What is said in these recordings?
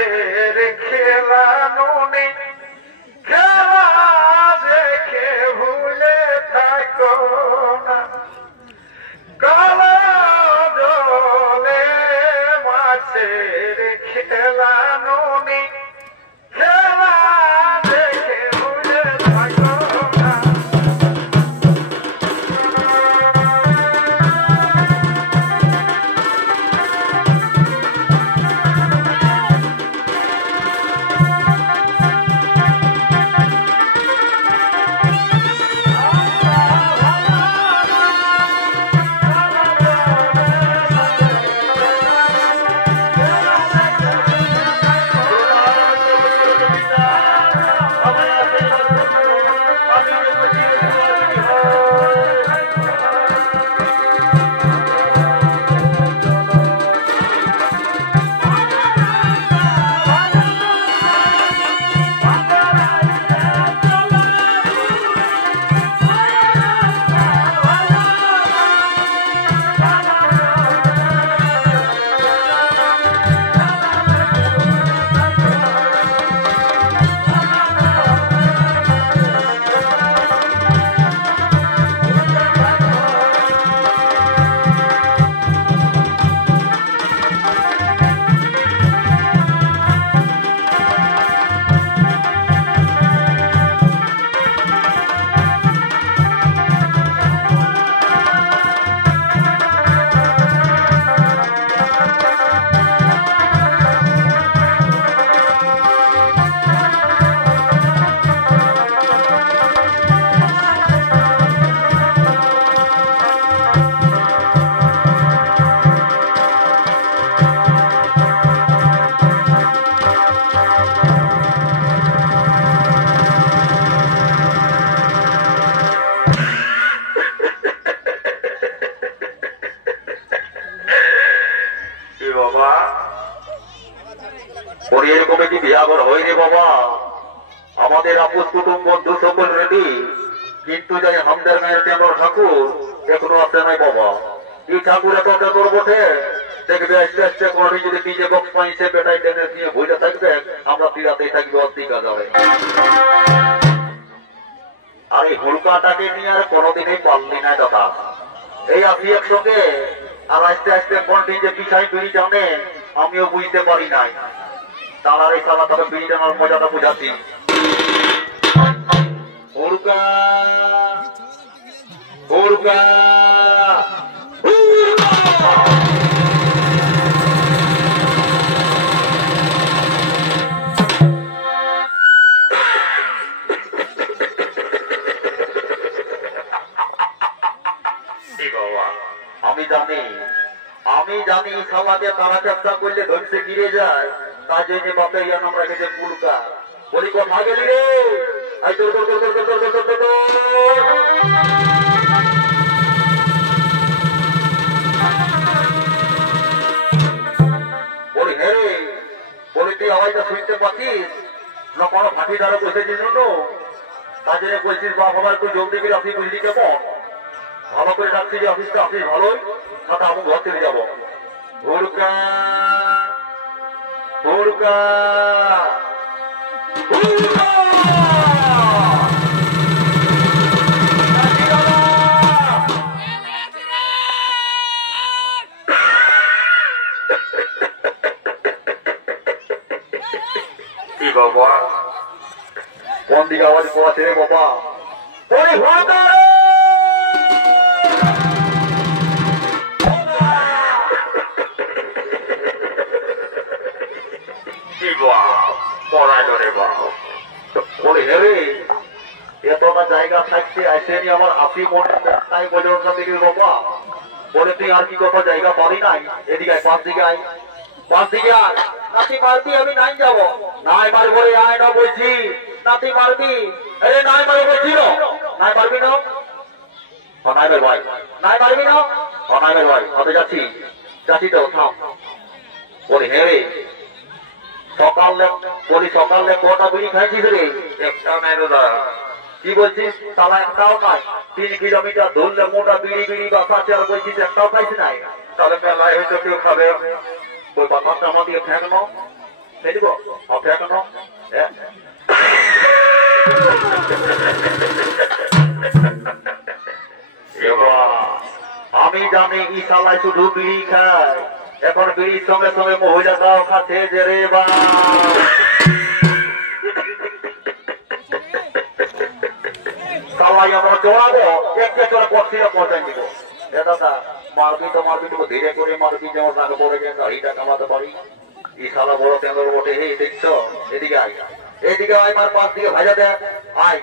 মাছের খেলা নুনি খেলা দেখে ভুলে থাকো না কালা জলে মাছের খেলা নুনি খেলা দেখে ভুলে থাকো না। আমাদের আপুস কুটুম বন্ধু সকল রেডি, কিন্তু যাই আমাদের গায়ের টেমর ঠাকুর এখনো আসে নাই বাবা। এই ঠাকুর এত টেমর বটে দেখবে আস্তে আস্তে করে যদি ডিজে বক্স পাইছে বেটাই টেনে নিয়ে বইটা থাকবে, আমরা তিরাতেই থাকবে অর্ধিকা যাবে। আর এই হুড়কাটাকে নিয়ে আর কোনোদিনই পারলি না দাদা। এই আপনি একসঙ্গে আর আস্তে আস্তে কোন ডিজে পিছাই বেরিয়ে জানে আমিও বুঝতে পারি নাই। তার এই সালা তবে বিড়ি টানার মজাটা বুঝাচ্ছি। হুড়কা হুড়কা আমি জানি সমাজে তারা চেষ্টা করলে ধরছে গিরে যায়, তার জন্য বাপে ইয়ান আমরা খেতে পুলকা বলি কথা গেলি রে বলি হে রে বলি তুই আওয়াজটা শুনতে পাচ্ছিস না কোনো ফাঁকি দ্বারা বসেছিস নো, তার জন্য বলছিস বাপ আমার তুই জলদি করে অফিস বুঝলি কেমন ভালো করে ডাকছি যে অফিসটা অফিস ভালোই সাথে আমি ঘর চলে যাবো। হুড়কা হুড়কা কি বাবা কোন দিকে আওয়াজ পড়াচ্ছে রে বাবা? এতটা জায়গা থাকছে আসেনি আমার আপনি মনে নাই বজরটা দিকে বাবা বলে তুই আর কি কত জায়গা পারি নাই, এদিকে আয়, পাঁচ দিকে আয়, পাঁচ দিকে আয়। নাতি মারবি? আমি নাই যাবো। নাই মারবো রে, আয় না বলছি। নাতি মারবি? আরে নাই মারবো বলছি না, নাই পারবি না। নাই বের ভাই, নাই পারবি না। নাই বের ভাই, কত যাচ্ছি যাচ্ছি তো থাম। বলি হে রে সকালে বলি সকালে কটা বিড়ি খাইছিস রে? একটাও নাই দাদা। কি বলছিস? তালা একটাও নাই? 3 কিলোমিটার ধরলে মোটা বিড়ি বিড়ি বাসাচ্ছে আর বলছিস একটাও খাইছি নাই? তাহলে মেলায় হয়তো কেউ খাবে। ওই বাতাসটা আমার দিয়ে ফেঁকনো খেলিব কেন আমি জানি ই শালাই শুধু বিড়ি খায় এখন বিড়ির সঙ্গে সঙ্গে মহিলাটাও খাচ্ছে যে রে বা শালাই আমরা চড়াবো একটা চড়া পড়ছিল পৌঁছাই দিব দাদা মারবি তো মারবি তো ধীরে করে মারবি যেমন টাকা পড়ে যে গাড়িটা কামাতে পারি ই শালা বড় তেঁদর বটে হে দেখছো এদিকে আয় এদিকে আয় মার পাশ দিকে ভাজা দেখ আয়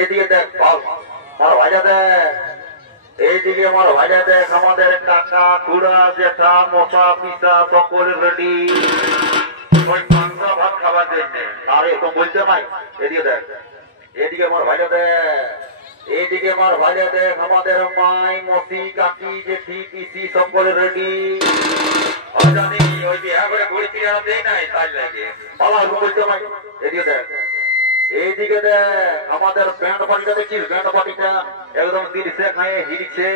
এদিকে দেখ বল মার ভাজা দেখ এইদিকে আমার ভাজা দেখ আমাদের কাকা খুড়া জেঠা মশা পিসা সকলে রেডি ওই মাংস ভাত খাবার জন্য আরে তো বলতে নাই এদিকে দেখ এদিকে আমার ভাজা দেখ এইদিকে আমার ভাজা দেখ আমাদের মাই মসি কাকি জেঠি পিসি সকলে রেডি জানি ওই বিহা করে ঘুরি ফিরে দেয় নাই তাই লাগে ভালো বলতে নাই এদিকে দেখ এইদিকে দেখ আমাদের ব্যান্ড পার্টিটা দেখছিস ব্যান্ড পার্টিটা একদম দিলসে খায় হিড়ছে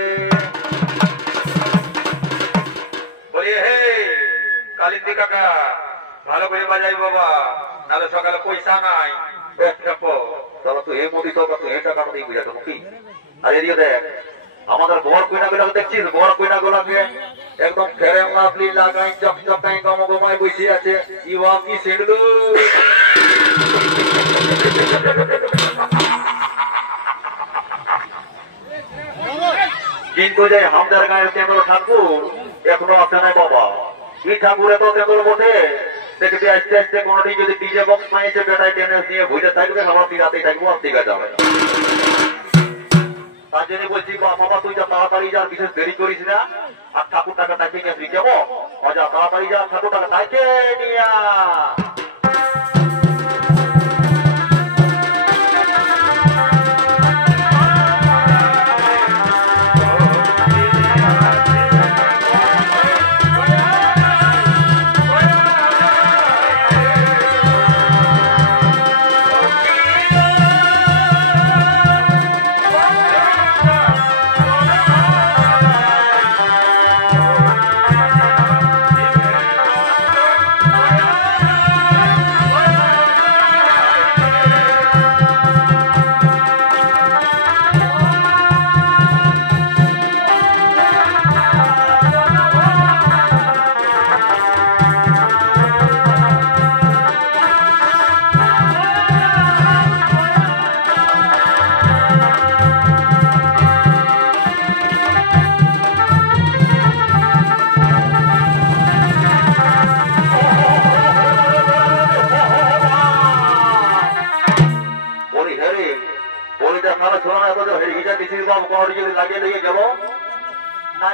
বলি হে কালিন্দি কাকা ভালো করে বাজাই বাবা নাহলে সকালে পয়সা নাই তাহলে তুই হে মোদি সরকার তুই হে টাকা দিয়ে বুঝাতো কি আর এদিকে দেখ আমাদের বর কইনা গুলাকে দেখছিস বর কইনা গুলাকে একদম ফেরে মাপলি লাগাই চকচকাই গম গমায় বসে আছে ইবা কি সেন্ডু কিন্তু যে আমাদের গায়ের কেন্দ্র ঠাকুর এখনো আছে নাই বাবা এই ঠাকুর এত কেন্দ্র বটে দেখবি আস্তে আস্তে কোনটি যদি ডিজে বক্স পাইছে বেটাই টেনে নিয়ে বুঝে থাকবে আমার রাতেই থাকবো আর দিঘা যাবে তার জন্য বলছি বাবা তুই যা তাড়াতাড়ি যা বিশেষ দেরি করিস না আর ঠাকুর টাকা টাকে নিয়ে আসবি কেমন যা তাড়াতাড়ি যা ঠাকুর টাকা টাকে নিয়া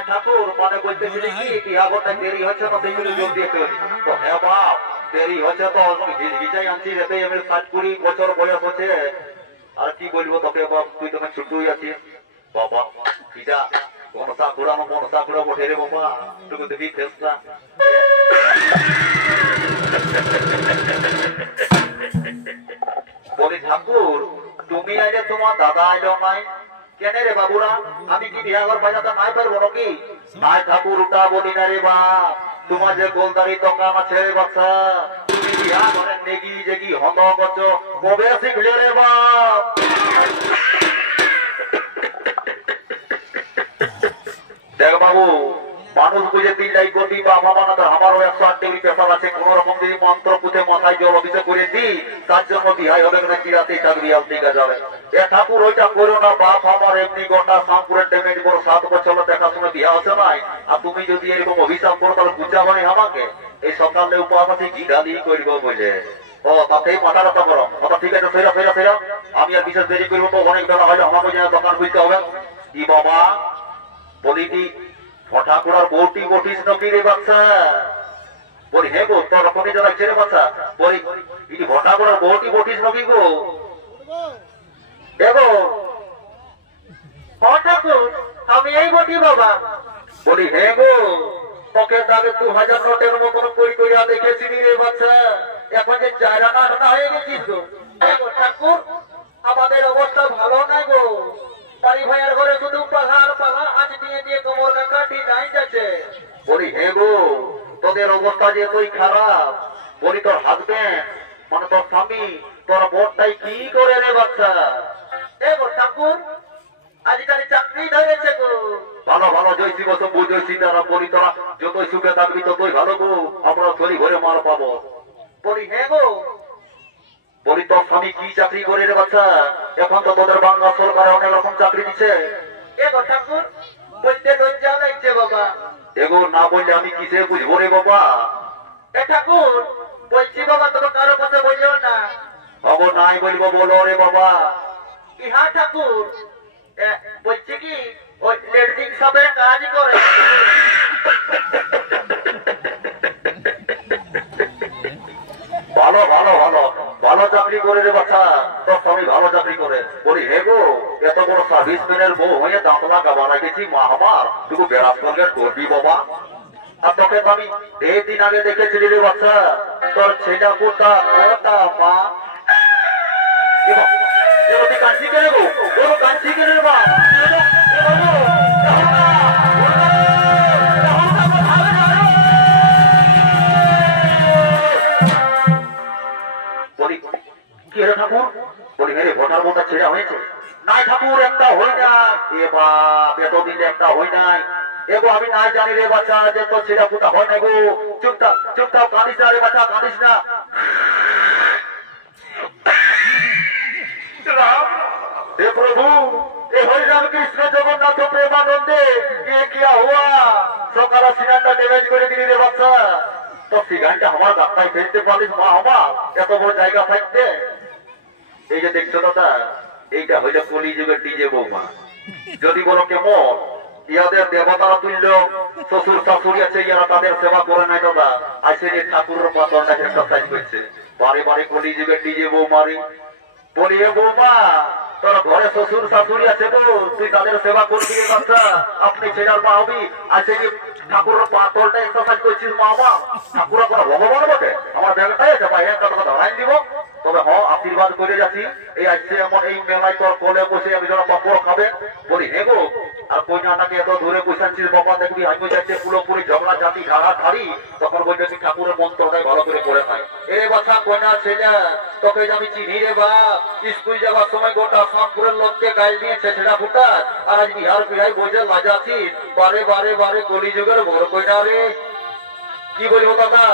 ঠাকুর মানে বলতেছিলি কি টিহাগরটা দেরি হচ্ছে না সেইগুলো যোগ দিয়ে তৈরি তো হ্যাঁ বাপ দেরি হচ্ছে তো হিচাই আনছি যেতে আমি 60-20 বছর বয়স হচ্ছে আর কি বলবো তোকে বাপ তুই তো ছোটই আছিস বাবা হিচা মনসা ঘুরানো মনসা ঘুরা বটে রে বাবা টুকু দেখি ফেসটা বলি ঠাকুর তুমি আইলে তোমার দাদা আইলো নাই কেন রে বাবুরা আমি কি বিহাগর বাজাতে নাই পারবো নাকি নাই ঠাকুর উঠা বলি না রে বাপ তোমার যে গোলদারি দোকান আছে রে বাচ্চা তুমি বিহাগরের নেগি জেগি হন্দ করছো কবে শিখলে রে বাপ দেখ বাবু মানুষ বুঝে দিন যাই গতি বা বাবানাতে আমারও 108 ডিগ্রি প্রেসার আছে কোন রকম যদি মন্ত্র পুঁথে মাথায় জল অভিষেক করে দিই তার জন্য বিহাই হবে না চিরাতেই চাকরি আর দিকে যাবে এ ঠাকুর ওইটা করো না বাপ আমার এমনি গোটা শামপুরের ড্যামেজ বড় 7 বছর দেখাশোনা বিহা আছে নাই আর তুমি যদি এরকম অভিশাপ করো তাহলে বুঝাবানি আমাকে এই সকালে উপহাস আছে কি গালি করব বুঝে ও তাতেই মাথা রাখা করো কথা ঠিক আছে ফেরা ফেরা ফেরা আমি আর বিশেষ দেরি করবো তো অনেক বেলা হলে আমাকে যেন দোকান বুঝতে হবে কি বাবা বলি কি ঠাকুরার বউটি বটিস নাকি রে বাচ্চা বলি হে গো তোর রকমই যারা ছেলে বাচ্চা বলি ইটি ঠাকুরার বউটি বটিস নাকি গো দেখো ঠাকুর আমি এই বটি বাবা বলি হে গো তোকে তাহলে 2000 নোটের মতন করি করিয়া দেখেছিলি রে বাচ্চা এখন যে 4 আনা হয়ে গেছিস গো ঠাকুর আমাদের অবস্থা ভালো নাই গো বাড়ি ভাইয়ের ঘরে শুধু পাহাড় পাহাড় আজ দিয়ে দিয়ে কোমর কাকা ডিজাইন যাচ্ছে বলি হে গো তোদের অবস্থা যে তুই খারাপ বলি তোর হাজবেন্ড মানে তোর স্বামী তোর বোনটাই কি করে রে বাচ্চা? এ গো ঠাকুর আজকাল চাকরি ধরেছে গো। ভালো ভালো জয়সী বসো বুঝেছি তারা বলি তোরা যতই সুখে থাকবি ততই ভালো গো, আমরা ধরি ঘরে মার পাবো। বলি হ্যাঁ গো। বলি তোর স্বামী কি চাকরি করে রে বাচ্চা? এখন তো তোদের বাংলা সরকার অনেক রকম চাকরি দিচ্ছে। এ গো ঠাকুর বলতে লজ্জা লাগছে বাবা। এগো না বললে আমি কিসে বুঝবো রে বাবা? এ ঠাকুর বলছি বাবা তুমি কারো কথা বললেও না। বাবু নাই বলবো বলো রে বাবা। ইহা ঠাকুর বলছি কি ওই লেডিং শপের কাজ করে। ভালো ভালো ভালো ভালো চাকরি করে রে বাচ্চা, তোর স্বামী ভালো চাকরি করে। বলি হে গো এত বড় সার্ভিসম্যানের বউ হয়ে দাঁতলা গাবা রাখেছি মা আমার, তুই বেড়াস সঙ্গে করবি বাবা। আর তোকে তো আমি 1.5 দিন আগে দেখেছিলি রে বাচ্চা, তোর ছেলে কোটা ওটা মা তুই কাঁদছি কেন গো? ওর কাঁদছি কেন রে মা? বলি কি রে ঠাকুর? বলি হ্যাঁ রে ভোটার ভোটার ছেড়ে হয়েছে? নাই ঠাকুর একটা হই নাই। এ বাপ এতদিন একটা হই নাই। এগো আমি নাই জানি রে বাচ্চা যে তোর ছেলে পুতা হয় না গো। চুপচাপ চুপচাপ কাঁদিস না রে বাচ্চা, কাঁদিস না। हे प्रभु हे हरि राम कृष्ण जगन्नाथ प्रेमानंदे ये क्या हुआ? सकाल सिलेंडर डैमेज করে দিলি রে বাচ্চা, তো সিগানটা আমার গাড়িতে ফেলতে পারিস মা আমার এত বড় জায়গা থাকতে। এই যে দেখছো দাদা এইটা হইলো কলিযুগের ডিজে বৌমা। যদি বলো কেমন ইয়াদের দেবতারা তুলল, শ্বশুর শাশুড়ি আছে ইয়ারা তাদের সেবা করে নাই দাদা, আসে যে ঠাকুরের পাতনটা এক্সারসাইজ করছে। বারে বারে কলিযুগের ডিজে বৌমারি। বলি হে বৌমা তোর ঘরে শ্বশুর শাশুড়ি আছে তো তুই তাদের সেবা করবি রে বাচ্চা, আপনি ছেড়ার মা হবি। আছে যে ঠাকুরের পাতলটা এক্সারসাইজ করছিস মা মা, ঠাকুরা কোনো ভগবান বটে? আমার ব্যাগটাই আছে ভাই একটা কথা ধরাই দিব। তবে হ আশীর্বাদ করে যাচ্ছি এই আসছে এমন এই মেলায় তোর কোলে বসে আমি যেন পাপড় খাবে। বলি হে গো আর কন্যাটাকে এত ধরে বসাচ্ছিস বাবা, দেখবি আমি যাচ্ছে পুরোপুরি ঝগড়া জাতি ঝাড়া ঝাড়ি, তখন বলছে তুই ঠাকুরের মন্ত্রটাই ভালো করে পড়ে নাই। এ বাচ্চা কন্যা ছেলে তোকে আমি চিনি রে বাপ, স্কুল যাওয়ার সময় গোটা শামপুরের লোককে গাইল দিয়েছে ছেড়া ফুটা, আর আজ বিহার বিহাই বসে লাজাচ্ছিস। বারে বারে বারে কলিযুগের বড় কন্যা রে। কি বলবো দাদা,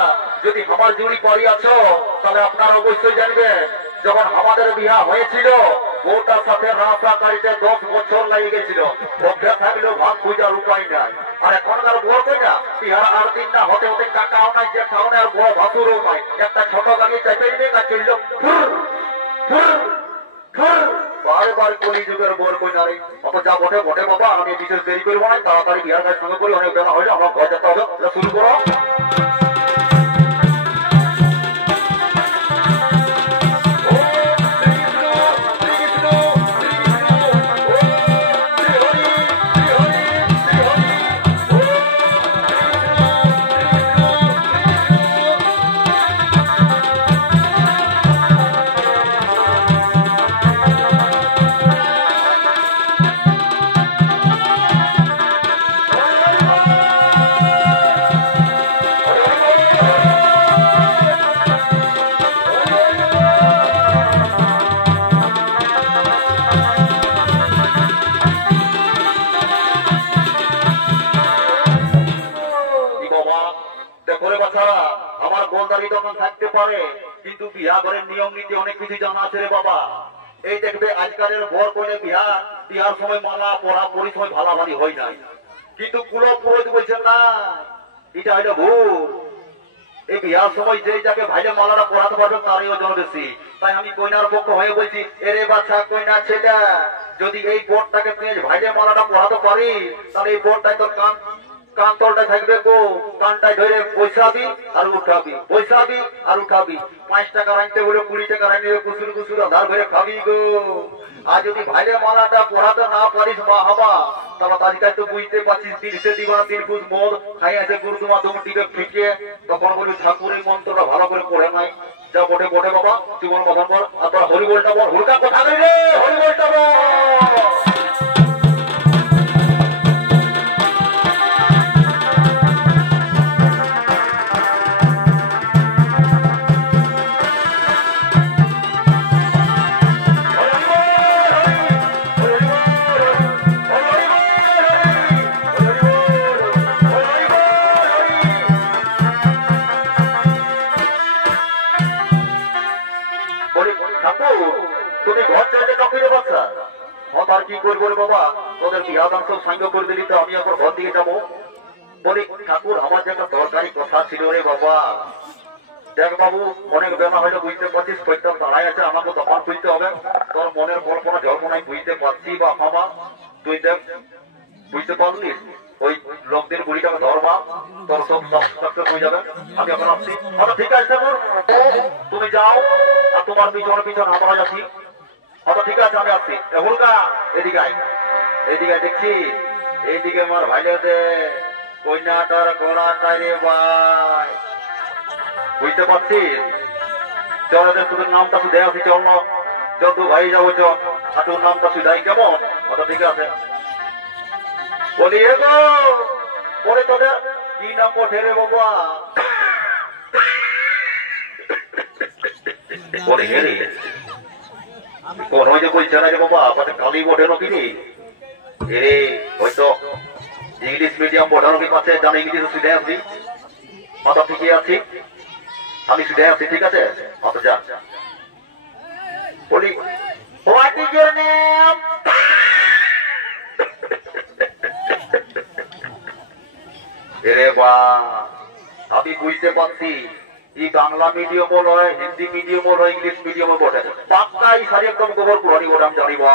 যদি আমার জুড়ি পরি আছো তাহলে আপনারা অবশ্যই জানবেন যখন আমাদের বিয়া হয়েছিল বউটার সাথে রাস্তাকারিতে 10 বছর লেগে গেছিল। ভক্তা থাকলেও ভাগ পূজার উপায় নাই। আর এখনকার বউ কইনা বিহার 8 দিন না হতে হতে কাকাও নাই যে খাওনে আর বউ ভাসুরও নাই। একটা ছোট গাড়ি চাইতে দিবে না চলল বারে বারে কলিযুগের বর কইনা রে। অত যা বটে বটে বাবা, আমি বিশেষ দেরি করবো না, তাড়াতাড়ি বিহার কাজ সঙ্গে করি, অনেক বেলা হইলে আমার ঘর যেতে হবে। শুরু করো। আমার গোলদারি দোকান থাকতে পারে কিন্তু বিয়া ঘরের নিয়ম নীতি অনেক কিছু জানা আছে রে বাবা। এই দেখবে আজকালের বর কনে বিয়ার সময় মালা পড়া পরি সময় ভালাভালি হয় নাই, কিন্তু কুলো পুরোহিত বলছেন না এটা হইলো ভুল। এই বিয়ার সময় যে যাকে ভাইলে মালাটা পড়াতে পারবে তারই ওজন বেশি। তাই আমি কইনার পক্ষ হয়ে বলছি এরে বাচ্চা কইনা ছেলে যদি এই বোর্ডটাকে পেঁচ ভাইলে মালাটা পড়াতে পারি তাহলে এই বোর্ডটাই তোর কান্তলটা থাকবে গো, কানটায় ধরে বৈশাবি আর উঠাবি, বৈশাবি আর উঠাবি। 5 টাকা রাখতে হলে 20 টাকা রাখলে কুসুর কুসুর আধার ঘরে খাবি গো। আর যদি ভাইলে মালাটা পড়াতে না পারিস মা হবা তাহলে আজকাল তো বুঝতে পারছিস 30 দিবানা 3 ফুট মদ খাই আছে গুরুদুমা দমটিকে ফিকে, তখন বলি ঠাকুরের মন্ত্রটা ভালো করে পড়ে নাই। যা বটে বটে বাবা তুই বল কথা বল, আর তোর হরিবলটা বল, হুলকা কথা নেই রে, হরিবলটা বল। রে বাচ্চা আর কি করবো রে বাবা তোদের বিহার সব সাঙ্গ করে দিলি তো আমি এখন ঘর দিকে যাবো বলি ঠাকুর আমার যে একটা দরকারি কথা ছিল রে বাবা দেখ বাবু অনেক বেলা হয়তো বুঝতে পারছিস কয়েকটা দাঁড়াই আছে আমাকে দোকান খুলতে হবে তোর মনের কল্পনা জন্মনাই বুঝতে পারছি বা মামা তুই দেখ বুঝতে পারলিস ওই লোকদের গুলিটাকে ধরবা তোর সব সাকসেস হয়ে যাবে আমি এখন আসছি আচ্ছা ঠিক আছে তুমি যাও আর তোমার পিছনে পিছনে আমরা যাচ্ছি আচ্ছা ঠিক আছে আমি আসছি হুলকা এদিকে এইদিকে দেখছি এইদিকে আমার ভাইলে দে কইনাটার গোড়াটাই রে ভাই বুঝতে পারছিস চল তোদের নামটা শুধু দেওয়া আছে চল না চল তো ভাই যাবো চল আর তোর নামটা শুধাই কেমন আচ্ছা ঠিক আছে বলি গো পরে তোদের কি নাম ওঠে রে বাবা বলে হেরে কোন হয়ে যে বলছে না রে বাবা পাশে কালি ওঠে নাকি রে এরে হয়তো ইংলিশ মিডিয়াম পড়ানো কি পাচ্ছে জানি ইংলিশ শুধু আসছি মাথা ঠিকই আছি আমি শুধু আসছি ঠিক আছে আচ্ছা যা বলি হোয়াট ইজ ইউর নেম এরে বা আমি বুঝতে পারছি এই বাংলা মিডিয়াম নয় হিন্দি মিডিয়াম নয় ইংলিশ মিডিয়ামে বটে পাক্কা এই সারি একদম গোবর পুরানি ওটা আমি জানি বা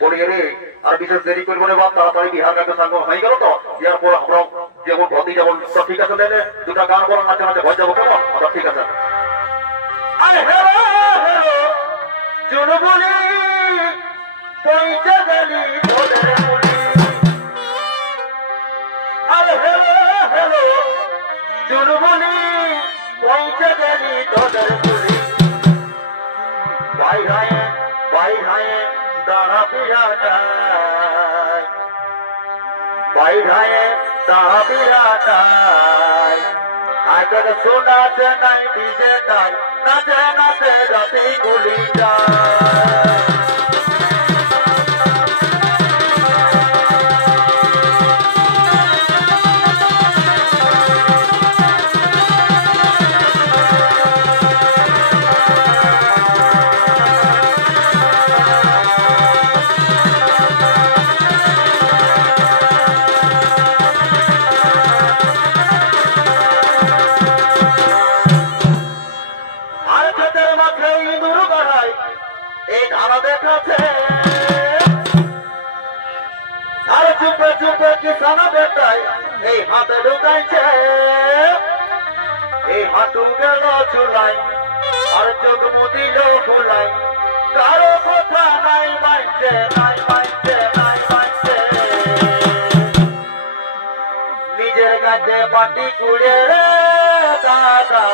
বলি রে আর বিশেষ দেরি করবো রে বাপ তাড়াতাড়ি বিহার গাকে সঙ্গ হয়ে গেল তো এরপর আমরা যেমন ভর্তি যেমন সব ঠিক আছে নেলে দুটা গান বলো নাচে নাচে ভয় যাবো কেমন আচ্ছা ঠিক আছে চুনবুলি পৌঁছে গেলি আরে হেলো হেলো চুনবুলি পৌঁছে গেলি তোদের বুলি ভাই ভাই দাঁড়া বিরাটাই ভাই ভাই দাঁড়া বিরাটাই আজকে শোনাতে নাই ডিজে তাই নাচে নাচে রাতি গুলি যায় কিসানা বেটাই এই হাতে ঢুকাইছে এই হাঁটু গেল চুলাই আর চোখ মুদিল ফুলাই কারো কথা নাই মাইছে নিজের গাছে মাটি কুড়ে রে দাদা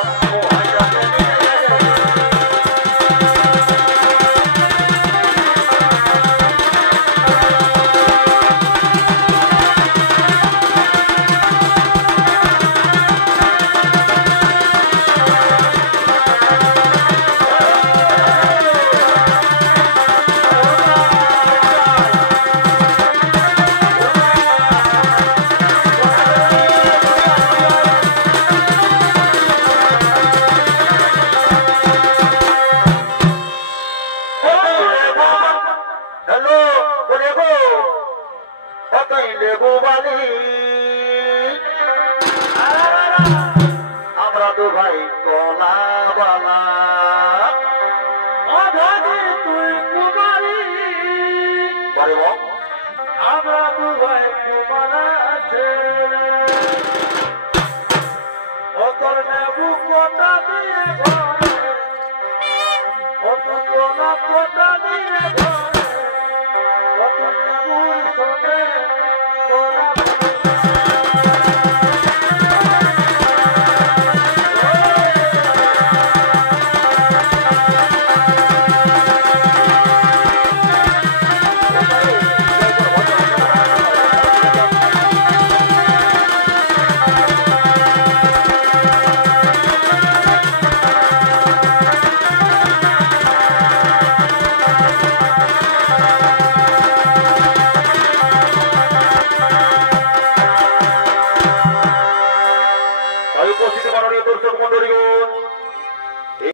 আমরা তো ভাই কলা বালা তুই কুমারী আমরা তো ভাই কুমার আছে ও তোর নেবু কটা দিয়ে